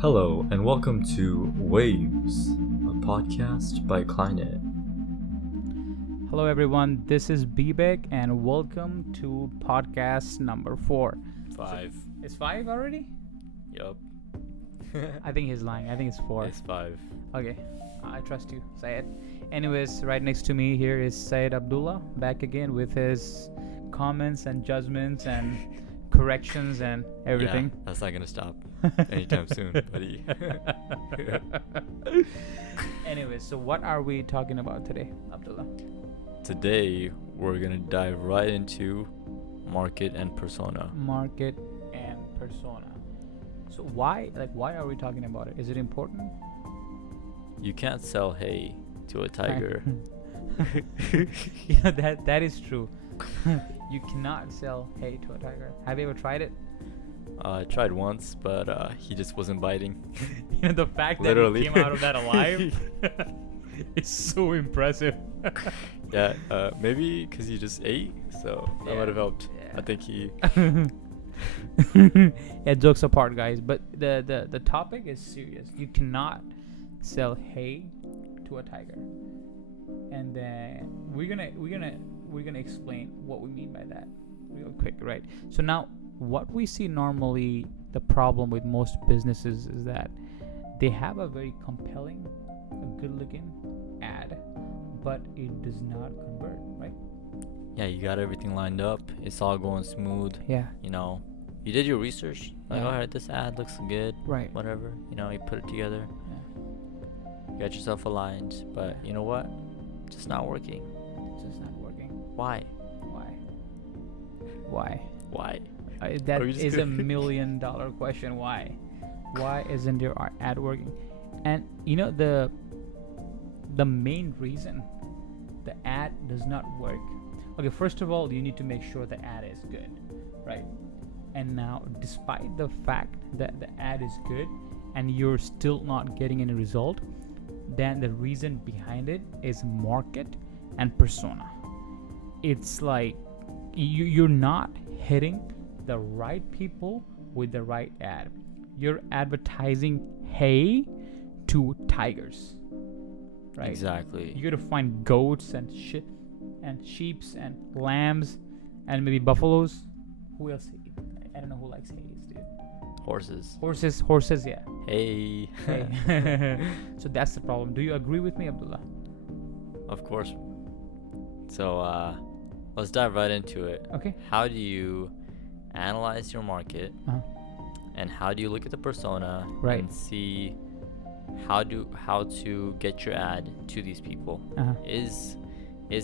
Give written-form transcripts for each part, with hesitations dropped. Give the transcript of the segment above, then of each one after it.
Hello, and welcome to Waves, a podcast by CliNet. Hello, everyone. This is Bebek, and welcome to podcast number 4. 5. It's 5 already? Yup. I think he's lying. I think it's 4. It's 5. Okay, I trust you, Syed. Anyways, right next to me here is Syed Abdullah, back again with his comments and judgments and corrections and everything. Yeah, that's not gonna stop anytime soon, buddy. Anyways, so what are we talking about today, Abdullah? Today, we're gonna dive right into market and persona. Market and persona. So why are we talking about it? Is it important? You can't sell hay to a tiger. Yeah, that is true. You cannot sell hay to a tiger. Have you ever tried it? I tried once, but he just wasn't biting. The fact Literally. that he came out of that alive is so impressive. Yeah, maybe because he just ate, so that Yeah, would have helped. yeah. I think he. Yeah, jokes apart, guys. But the topic is serious. You cannot sell hay to a tiger, and then we're gonna explain what we mean by that real quick, right? So now, what we see normally, the problem with most businesses is that they have a very compelling, a good-looking ad, but it does not convert, right? Yeah, you got everything lined up. It's all going smooth. Yeah. You did your research. Like, Yeah. alright, this ad looks good. Right. Whatever. You put it together. Yeah. You got yourself aligned. But you know what? Just not working. It's just not working. Why? Why? Why? That Are we just is a gonna- $1 million question. Why isn't your ad working? And the main reason the ad does not work. Okay, first of all, you need to make sure the ad is good, right? And now, despite the fact that the ad is good and you're still not getting any result, then the reason behind it is market and persona. It's like you're not hitting the right people with the right ad. You're advertising hay to tigers, right? Exactly. You gotta find goats and sheeps and lambs and maybe buffaloes. Who else? I don't know who likes hay, dude. Horses, yeah. Hey. Hey. So that's the problem. Do you agree with me, Abdullah? Of course. So let's dive right into it. Okay. How do you analyze your market, Uh-huh. and how do you look at the persona Right. and see how to get your ad to these people? Uh-huh. Is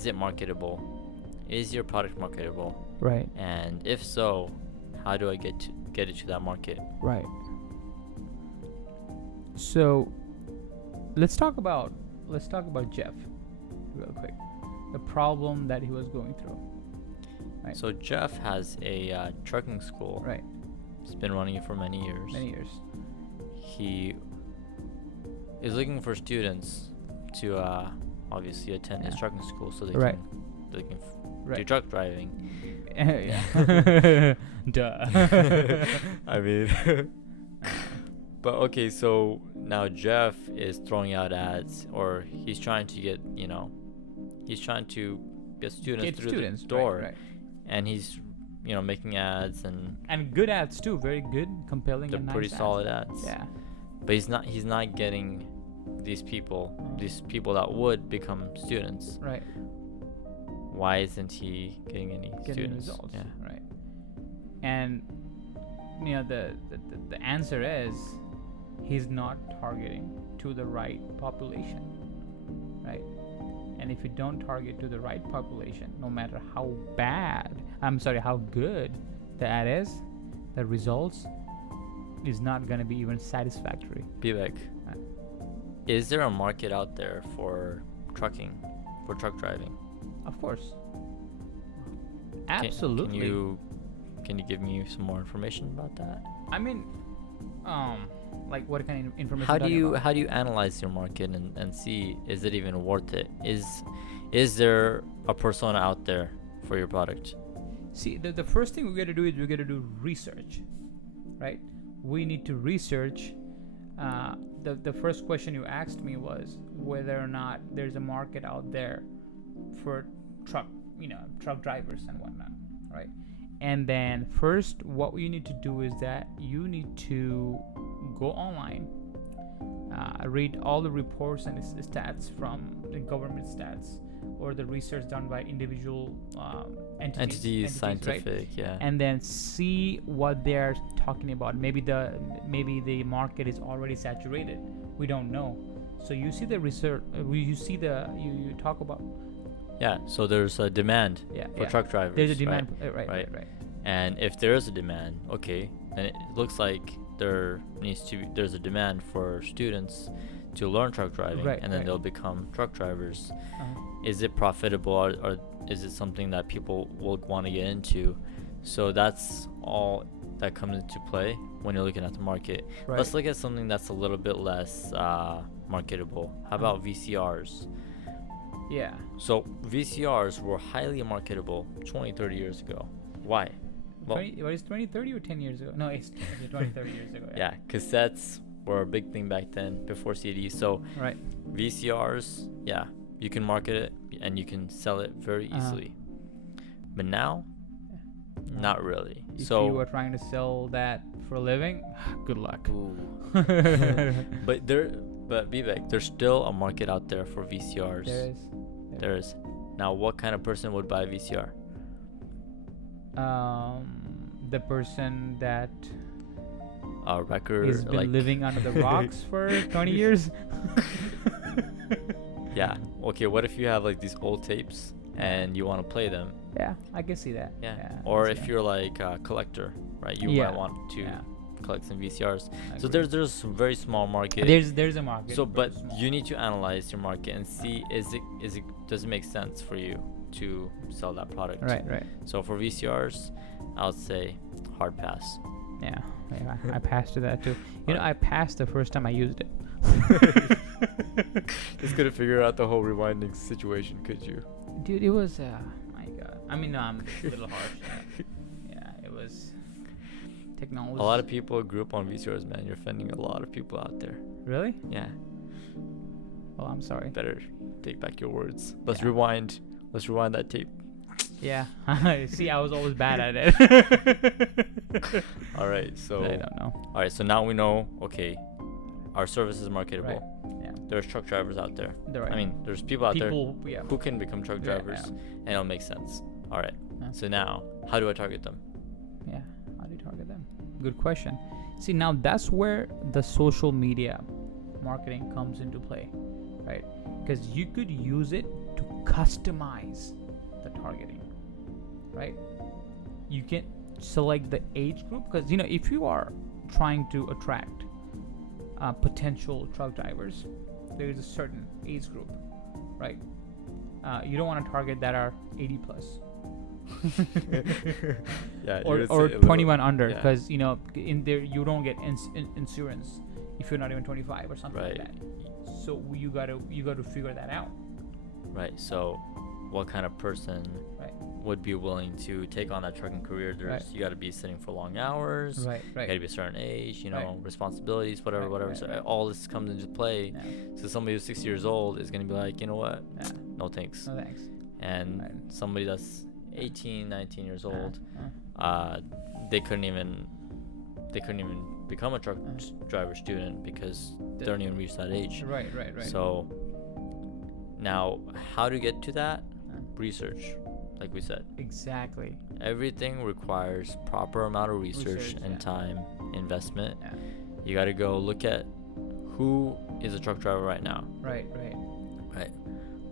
it marketable? Is your product marketable? Right. And if so, how do I get it to that market? Right. So let's talk about Jeff real quick. The problem that he was going through. Right. So Jeff has a trucking school. Right. He's been running it for many years. He is looking for students to obviously attend his trucking school so they Right. can do Right. truck driving. Yeah. Duh. I mean, but okay, so now Jeff is throwing out ads, or he's trying to get students through the door, right. and he's making ads, and And good ads too, very good, compelling, they're and pretty nice solid ads. ads. Yeah. But he's not getting these people that would become students. Right. Why isn't he getting any Getting students? results. Yeah. Right. And the answer is he's not targeting to the right population, right? And if you don't target to the right population, no matter how good the ad is, the results is not going to be even satisfactory. Vivek, is there a market out there for truck driving? Of course. Absolutely. Can you give me some more information about that? I mean, like what kind of information? How do you analyze your market and see, is it even worth it? Is there a persona out there for your product? See, the first thing we got to do is we got to do research, right? We need to research the first question you asked me was whether or not there's a market out there for truck drivers and whatnot, right? And then first, what you need to do is that you need to go online, read all the reports and stats from the government stats or the research done by individual entities, scientific, right? yeah. And then see what they're talking about. Maybe the market is already saturated. We don't know. So you see the research. You talk about. Yeah. So there's a demand for truck drivers. There's a demand, right? Right. And if there is a demand, okay, then it looks like there's a demand for students to learn truck driving, and then they'll become truck drivers. Is it profitable, or is it something that people will want to get into? So that's all that comes into play when you're looking at the market. Right. Let's look at something that's a little bit less marketable. How about VCRs? Yeah. So VCRs were highly marketable 20-30 years ago. Why? Well, what is 20-30 or 10 years ago? No, it's 20-30 years ago. Yeah, cassettes were a big thing back then before CDs. So VCRs, yeah, you can market it and you can sell it very easily. But now, not really. If so you were trying to sell that for a living, good luck. But Vivek, there's still a market out there for VCRs. There is. Now, what kind of person would buy a VCR? The person that A record has been living under the rocks for 20 years. Yeah. Okay. What if you have like these old tapes and you want to play them? Yeah, I can see that. Yeah. Or if you're like a collector, right? You might want to collect some VCRs. So there's a very small market. There's a market. So, but you need to analyze your market and see does it make sense for you to sell that product? Right. So for VCRs, I would say hard pass. Yeah, I passed to that too. I passed the first time I used it. Just couldn't figure out the whole rewinding situation, could you? Dude, it was my God. I mean, a little harsh. Yeah, it was technology. A lot of people grew up on VCRs, man. You're offending a lot of people out there. Really? Yeah. Well, I'm sorry. Better take back your words. Let's rewind that tape. Yeah. See, I was always bad at it. All right, so I don't know. All right, so now we know. Okay, our service is marketable. Right. Yeah. There's truck drivers out there. Right. I mean, there's people out there who can become truck drivers, and it'll make sense. All right. Yeah. So now, how do I target them? Yeah. How do you target them? Good question. See, now that's where the social media marketing comes into play, right? Because you could use it to customize the targeting, right? You can select the age group, because if you are trying to attract potential truck drivers, there is a certain age group, right? You don't want to target that are 80 plus. Yeah, or 21 under, because in there you don't get insurance if you're not even 25 or something like that. So you got to figure that out. Right. So what kind of person would be willing to take on that trucking career? You got to be sitting for long hours. Right. You got to be a certain age. Responsibilities, whatever. So all this comes into play. Yeah. So somebody who's 60 years old is going to be like, you know what? Yeah. No thanks. And somebody that's 18, 19 years old, they couldn't even become a truck driver student because they don't even reach that age. Right. So now, how to get to that? Research, like we said. Exactly. Everything requires proper amount of research and time investment. Yeah. You got to go look at who is a truck driver right now. Right.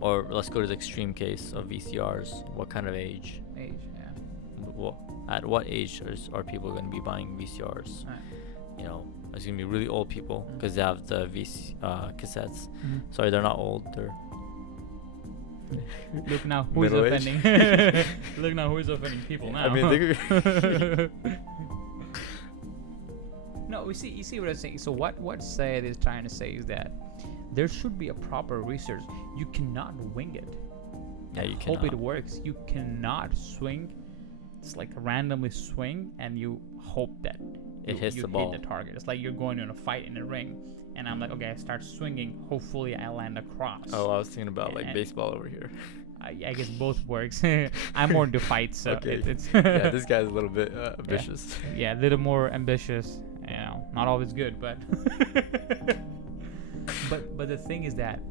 Or let's go to the extreme case of VCRs. What kind of age? Well, at what age are people going to be buying VCRs? It's going to be really old people because they have the cassettes. Mm-hmm. Sorry, they're not old. They're Look now who's offending. Look now who's offending people now. I mean, no, you see what I'm saying. So what Syed is trying to say is that there should be a proper research. You cannot wing it. Yeah, you hope it works. You cannot swing. It's like randomly swing and you hope that it hits the ball. ball. Hit the target. It's like you're going in a fight in a ring, and I'm like, okay, I start swinging. Hopefully, I land across. Oh, I was thinking about like baseball over here. I guess both works. I'm more into fights, so okay. it's yeah, this guy's a little bit ambitious. Yeah, a little more ambitious. You know, not always good, but but the thing is that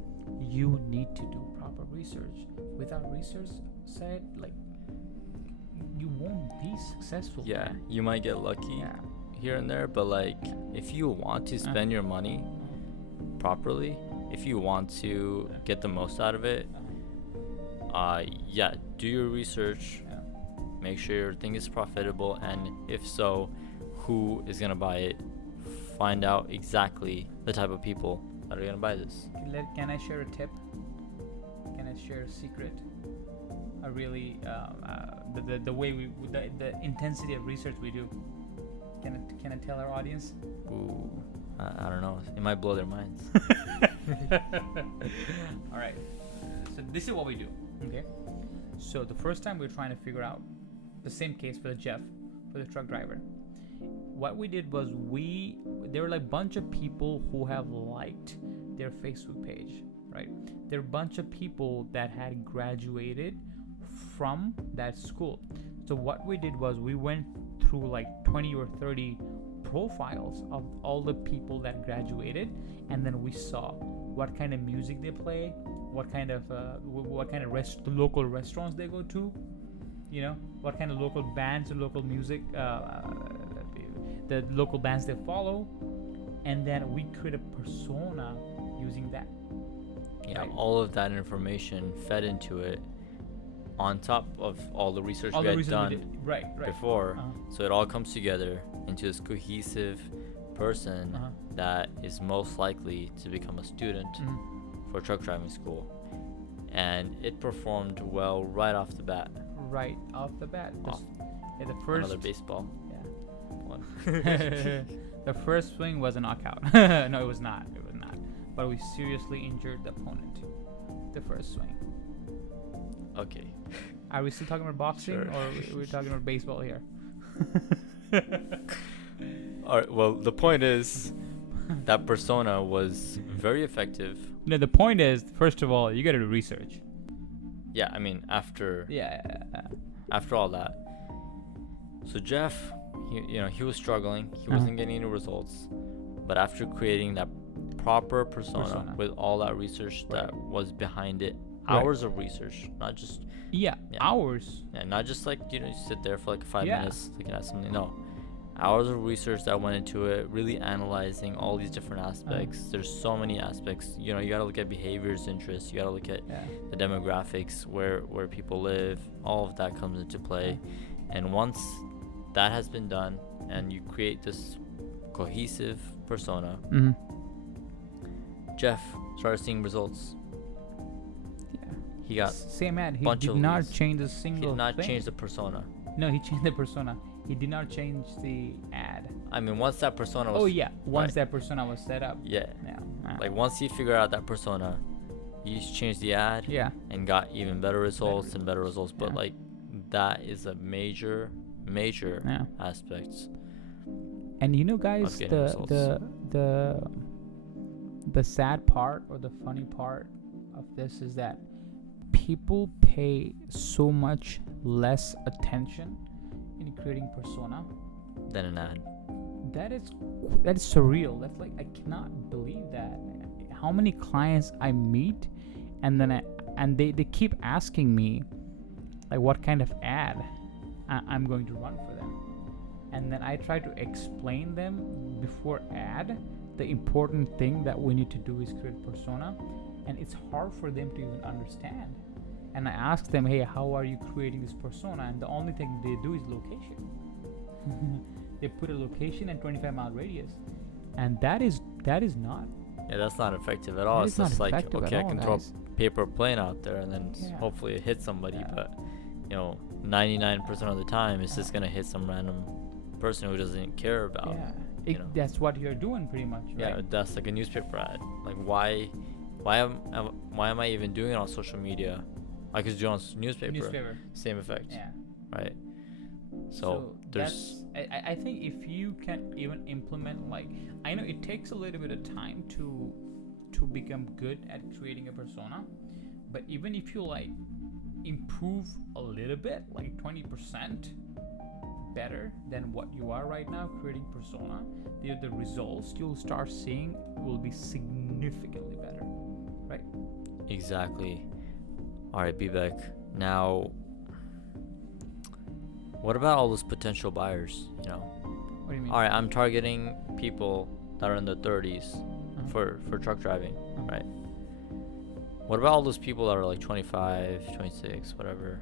you need to do proper research. Without research said, like, you won't be successful. Yeah, you might get lucky here and there, but like if you want to spend your money properly, if you want to get the most out of it, do your research, make sure your thing is profitable, and if so, who is gonna buy it. Find out exactly the type of people that are gonna buy this. Can I share a tip? Can I share a secret? A really the way the intensity of research we do. Can I tell our audience? Ooh, I don't know. It might blow their minds. All right. So this is what we do. Okay. So the first time we were trying to figure out the same case for the truck driver. What we did was there were like a bunch of people who have liked their Facebook page, right? There are a bunch of people that had graduated from that school. So what we did was we went through like 20 or 30 profiles of all the people that graduated, and then we saw what kind of music they play, what kind of local restaurants they go to, you know, what kind of local bands or local music, the local bands they follow, and then we create a persona using that. Yeah, right? All of that information fed into it on top of all the research we had done before. So it all comes together into this cohesive person that is most likely to become a student for truck driving school. And it performed well right off the bat. Right off the bat. The first another baseball. One. The first swing was a knockout. No, it was not. It was not. But we seriously injured the opponent. The first swing. Okay. Are we still talking about boxing, or are we talking about baseball here? All right. Well, the point is that persona was very effective. No, the point is, first of all, you got to do research. Yeah, I mean, after all that. So Jeff, he was struggling. He wasn't getting any results. But after creating that proper persona with all that research that was behind it, hours of research, not just hours. Yeah, not just like you sit there for like 5 minutes looking at something. No, hours of research that went into it, really analyzing all these different aspects. There's so many aspects. You gotta look at behaviors, interests. You gotta look at the demographics, where people live. All of that comes into play. And once that has been done, and you create this cohesive persona, Jeff started seeing results. He got same ad. He did not change a single thing. He did not change the persona. No, he changed the persona. He did not change the ad. I mean, once that persona was... once that persona was set up. Like, once he figured out that persona, he changed the ad and got even better results and better results. But, like, that is a major aspect. And guys, the sad part or the funny part of this is that people pay so much less attention in creating persona than an ad. That is surreal. That's like, I cannot believe that. How many clients I meet, and they keep asking me like what kind of ad I'm going to run for them, and then I try to explain them before ad the important thing that we need to do is create persona, and it's hard for them to even understand. And I ask them, hey, how are you creating this persona? And the only thing they do is location. They put a location and 25-mile radius, and that is not. Yeah, that's not effective at all. It's just like, okay, I can throw a paper plane out there and then hopefully it hits somebody, but 99% of the time it's just gonna hit some random person who doesn't care about. That's what you're doing pretty much. Right? Yeah, that's like a newspaper ad. Like, why am I even doing it on social media? I could do it on newspaper. Same effect. Yeah. Right. So there's, I think if you can even implement, like, I know it takes a little bit of time to become good at creating a persona, but even if you like improve a little bit, like 20% better than what you are right now creating persona, the results you'll start seeing will be significantly better, right? exactly. All right, Bebek. Now, what about all those potential buyers? What do you mean? All right, I'm targeting people that are in their 30s for truck driving, right? What about all those people that are like 25, 26, whatever?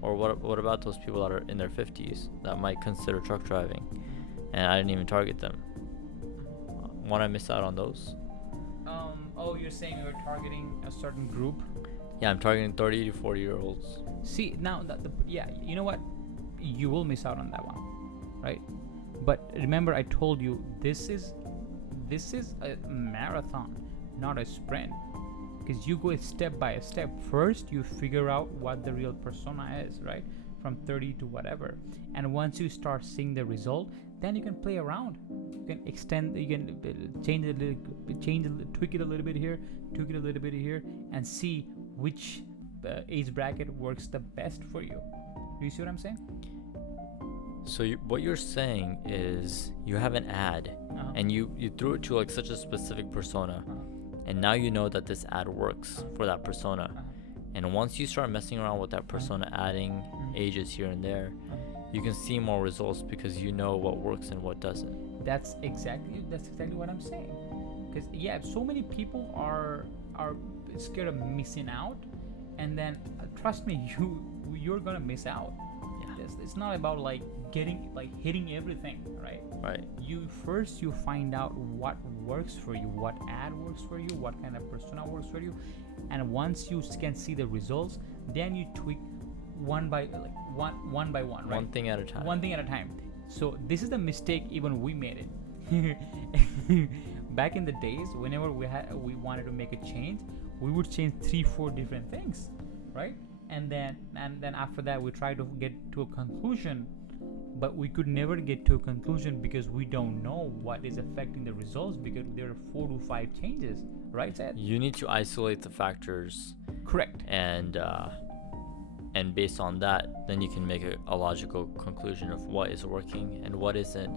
Or what about those people that are in their 50s that might consider truck driving, and I didn't even target them? Want I miss out on those? Oh, you're saying you're targeting a certain group? Yeah, I'm targeting 30 to 40-year-olds. See, now yeah, you know what? You will miss out on that one, right? But remember, I told you this is a marathon, not a sprint. Because you go step by step. First, you figure out what the real persona is, right? From 30 to whatever. And once you start seeing the result, then you can play around. You can extend, you can change it, tweak it a little bit here, tweak it a little bit here, and see which age bracket works the best for you. Do you see what I'm saying? So what you're saying is you have an ad, and you threw it to like such a specific persona. And now you know that this ad works for that persona. And once you start messing around with that persona, adding ages here and there, you can see more results because you know what works and what doesn't. That's exactly what I'm saying. Because yeah, so many people are scared of missing out, and then trust me, you're gonna miss out. Yeah. It's not about like hitting everything, right? Right. You find out what works for you, what ad works for you, what kind of persona works for you, and once you can see the results, then you tweak one by one, right? One thing at a time. One thing at a time. So this is the mistake even we made it. Back in the days, whenever we wanted to make a change, we would change 3-4 different things, right? And then after that we try to get to a conclusion, but we could never get to a conclusion because we don't know what is affecting the results, because there are 4 to 5 changes, right, Seth? You need to isolate the factors. Correct. And based on that, then you can make a logical conclusion of what is working and what isn't.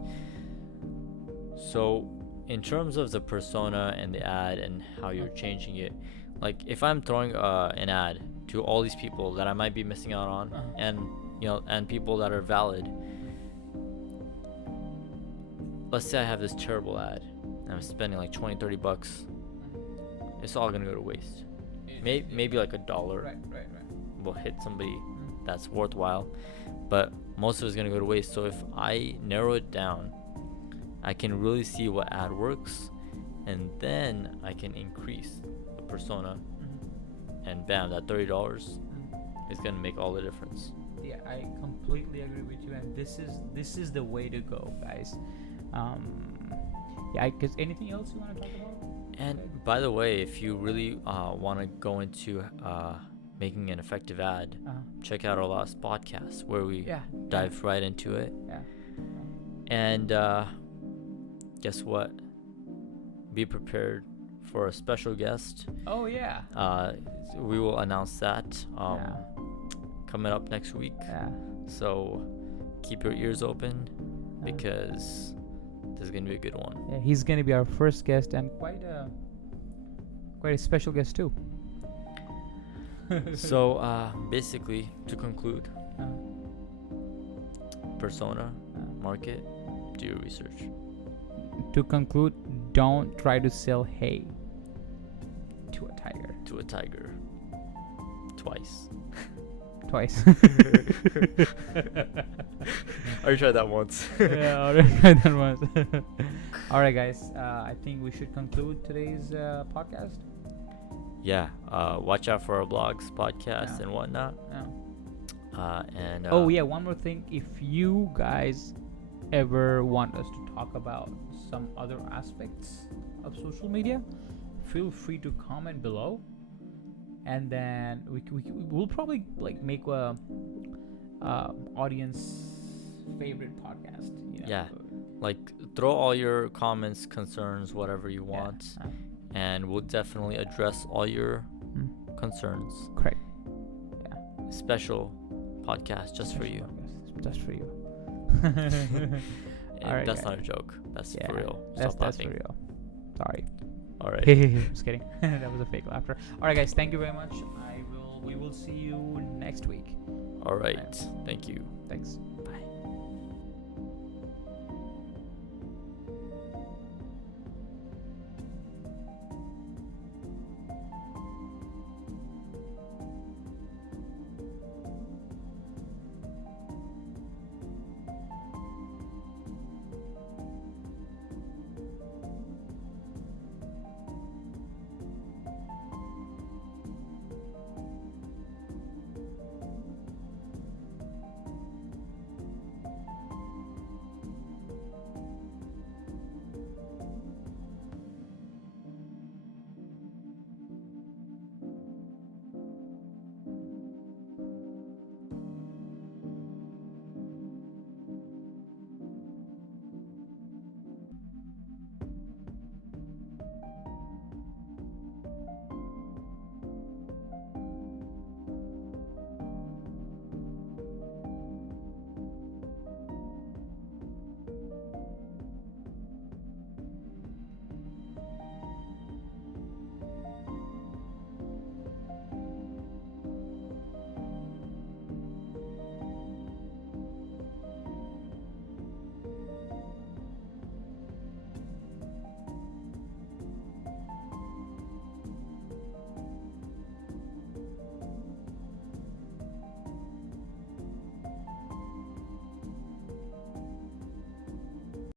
So in terms of the persona and the ad and how you're changing it, like if I'm throwing an ad to all these people that I might be missing out on, and people that are valid. Let's say I have this terrible ad and I'm spending like $20-$30. It's all gonna go to waste. Maybe like $1 right. will hit somebody that's worthwhile, but most of it's gonna go to waste. So if I narrow it down, I can really see what ad works, and then I can increase the persona, and bam, that $30 is gonna make all the difference. Yeah, I completely agree with you, and this is the way to go, guys. Because anything else you want to talk about? And by the way, if you really want to go into making an effective ad, check out our last podcast where we dive right into it. Yeah. And guess what? Be prepared for a special guest. Oh yeah. We will announce that coming up next week. Yeah. So keep your ears open because this is gonna be a good one. Yeah, he's gonna be our first guest and quite a special guest too. So basically, to conclude, persona, market, do your research. To conclude, don't try to sell hay to a tiger. To a tiger. Twice. Twice. I tried that once. Yeah, I already tried that once. Alright guys, I think we should conclude today's podcast. Yeah, watch out for our blogs, podcasts, and whatnot. Oh yeah, one more thing. If you guys ever want us to talk about some other aspects of social media, feel free to comment below, and then we'll probably like make a audience favorite podcast. Yeah. Like, throw all your comments, concerns, whatever you want, and we'll definitely address all your concerns. Correct. Yeah. Special podcast just for you. Just for you. Right, that's not a joke. That's for real. That's for real. Sorry. All right. Just kidding. That was a fake laughter. All right, guys. Thank you very much. We will see you next week. All right. Thank you. Thanks.